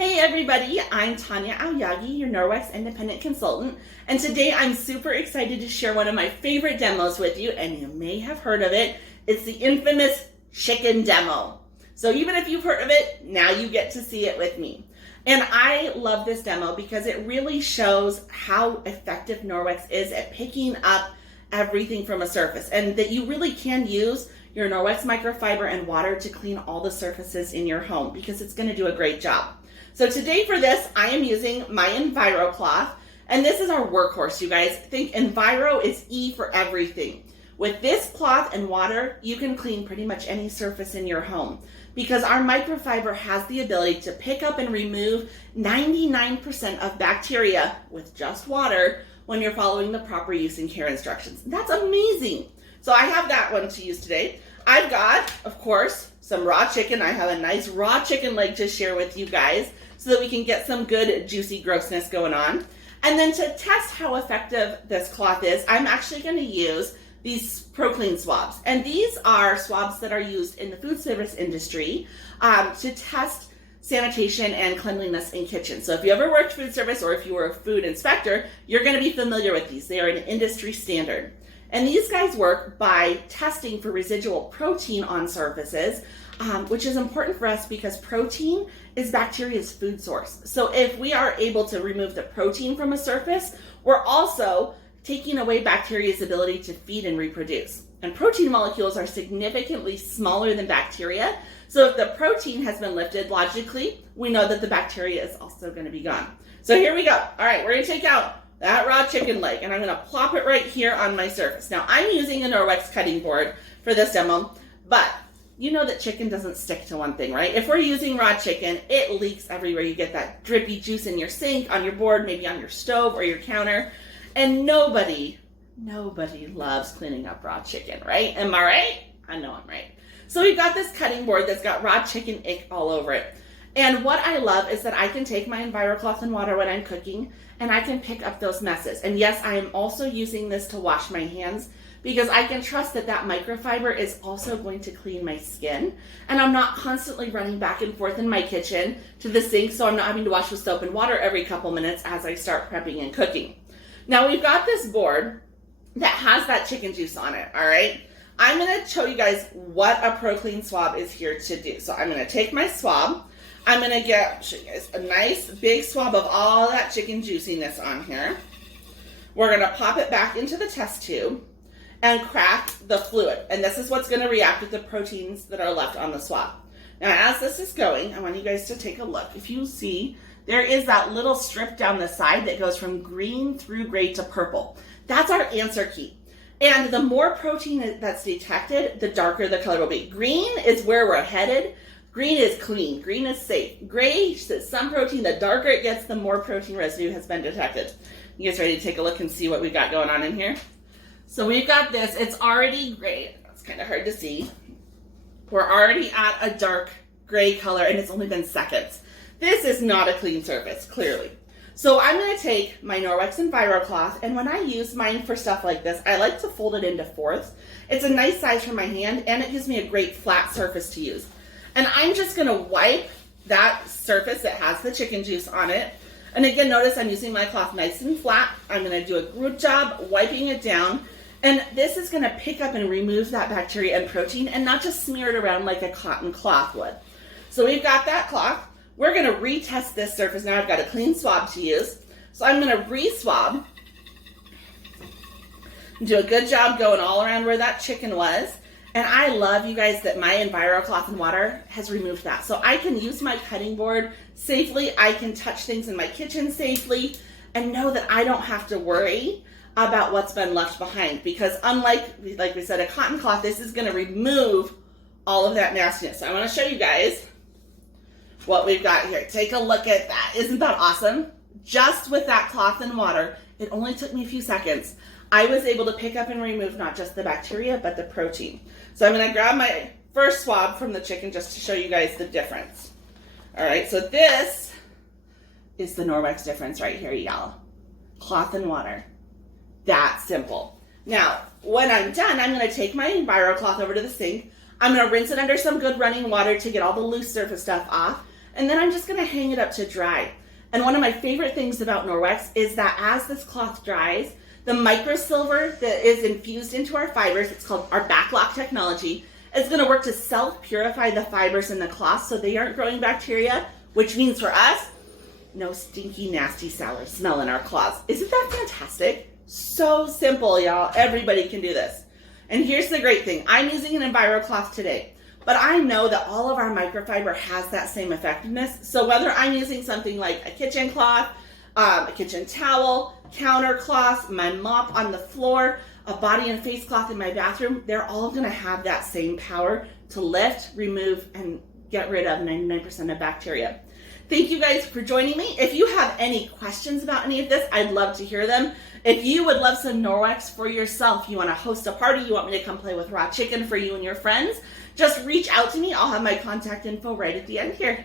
Hey everybody, I'm Tanya Aoyagi, your Norwex independent consultant, and today I'm super excited to share one of my favorite demos with you, and you may have heard of it. It's the infamous chicken demo. So even if you've heard of it, now you get to see it with me. And I love this demo because it really shows how effective Norwex is at picking up everything from a surface, and that you really can use your Norwex microfiber and water to clean all the surfaces in your home because it's going to do a great job. So today for this, I am using my EnviroCloth, and this is our workhorse, you guys. Think Enviro is E for everything. With this cloth and water, you can clean pretty much any surface in your home because our microfiber has the ability to pick up and remove 99% of bacteria with just water when you're following the proper use and care instructions. That's amazing. So I have that one to use today. I've got, of course, some raw chicken. I have a nice raw chicken leg to share with you guys so that we can get some good juicy grossness going on. And then to test how effective this cloth is, I'm actually going to use these ProClean swabs. And these are swabs that are used in the food service industry to test sanitation and cleanliness in kitchens. So if you ever worked food service or if you were a food inspector, you're going to be familiar with these. They are an industry standard. And these guys work by testing for residual protein on surfaces, which is important for us because protein is bacteria's food source. So if we are able to remove the protein from a surface, we're also taking away bacteria's ability to feed and reproduce. And protein molecules are significantly smaller than bacteria. So if the protein has been lifted, logically, we know that the bacteria is also going to be gone. So here we go. All right, we're going to take out that raw chicken leg, and I'm going to plop it right here on my surface. Now, I'm using a Norwex cutting board for this demo, but you know that chicken doesn't stick to one thing, right? If we're using raw chicken, it leaks everywhere. You get that drippy juice in your sink, on your board, maybe on your stove or your counter, and nobody loves cleaning up raw chicken, right? Am I right? I know I'm right. So we've got this cutting board that's got raw chicken ick all over it. And what I love is that I can take my EnviroCloth and water when I'm cooking, and I can pick up those messes. And yes, I am also using this to wash my hands because I can trust that that microfiber is also going to clean my skin. And I'm not constantly running back and forth in my kitchen to the sink, so I'm not having to wash with soap and water every couple minutes as I start prepping and cooking. Now we've got this board that has that chicken juice on it, all right? I'm gonna show you guys what a ProClean swab is here to do. So I'm gonna take my swab. I'm going to show you guys a nice big swab of all that chicken juiciness on here. We're going to pop it back into the test tube and crack the fluid. And this is what's going to react with the proteins that are left on the swab. Now, as this is going, I want you guys to take a look. If you see, there is that little strip down the side that goes from green through gray to purple. That's our answer key. And the more protein that's detected, the darker the color will be. Green is where we're headed. Green is clean. Green is safe. Gray says some protein. The darker it gets, the more protein residue has been detected. You guys ready to take a look and see what we've got going on in here? So we've got this. It's already gray. That's kind of hard to see. We're already at a dark gray color, and it's only been seconds. This is not a clean surface, clearly. So I'm going to take my Norwex EnviroCloth, and when I use mine for stuff like this, I like to fold it into fourths. It's a nice size for my hand, and it gives me a great flat surface to use. And I'm just going to wipe that surface that has the chicken juice on it. And again, notice I'm using my cloth nice and flat. I'm going to do a good job wiping it down. And this is going to pick up and remove that bacteria and protein and not just smear it around like a cotton cloth would. So we've got that cloth. We're going to retest this surface. Now I've got a clean swab to use. So I'm going to re-swab. Do a good job going all around where that chicken was. And I love, you guys, that my EnviroCloth and water has removed that. So I can use my cutting board safely. I can touch things in my kitchen safely and know that I don't have to worry about what's been left behind. Because unlike, like we said, a cotton cloth, this is going to remove all of that nastiness. So I want to show you guys what we've got here. Take a look at that. Isn't that awesome? Just with that cloth and water, it only took me a few seconds. I was able to pick up and remove not just the bacteria, but the protein. So I'm going to grab my first swab from the chicken just to show you guys the difference. All right, so this is the Norwex difference right here, y'all. Cloth and water. That simple. Now, when I'm done, I'm going to take my EnviroCloth over to the sink. I'm going to rinse it under some good running water to get all the loose surface stuff off. and then I'm just gonna hang it up to dry. And one of my favorite things about Norwex is that as this cloth dries, the microsilver that is infused into our fibers, it's called our backlock technology, is gonna work to self-purify the fibers in the cloth so they aren't growing bacteria, which means for us, no stinky, nasty, sour smell in our cloths. Isn't that fantastic? So simple, y'all. Everybody can do this. And here's the great thing. I'm using an EnviroCloth today, but I know that all of our microfiber has that same effectiveness. So whether I'm using something like a kitchen cloth, a kitchen towel, counter cloths, my mop on the floor, a body and face cloth in my bathroom, they're all gonna have that same power to lift, remove, and get rid of 99% of bacteria. Thank you guys for joining me. If you have any questions about any of this, I'd love to hear them. If you would love some Norwex for yourself, you want to host a party, you want me to come play with raw chicken for you and your friends, just reach out to me. I'll have my contact info right at the end here.